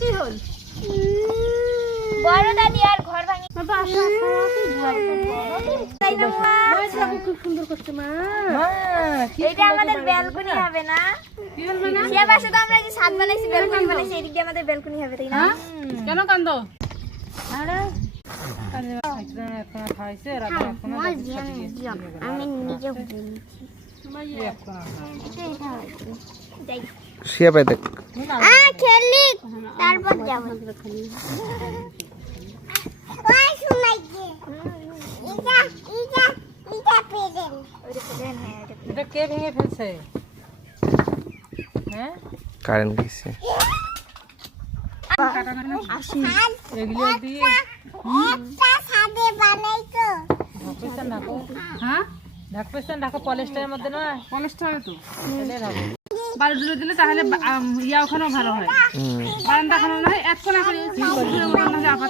কি হল বড় দাদি আর ঘর ভাঙি খুব সুন্দর করছে মা। এটা আমাদের ব্যালকনি হবে না? সে পাশে তো আমরা যে ছাদ বানাইছি, ব্যালকনি বানাইছি, এদিক দিয়ে আমাদের ব্যালকনি হবে, তাই না? কেন কান্দ? আমি নিজে শুয়ে পাই দেখ। খেলি তারপর যাবো। এটা কে ভেঙে ফেলছে? হ্যাঁ, কারেন্ট গেছে। এগুলো দিয়ে ঢাকো পলিস্টারের মধ্যে না, পলিস্টারে তো বাড়ি দিলে দিলে তাহলে ইয়া ওখানেও ভালো হয়, বারান্দা খানো না হয় এক কোনা করে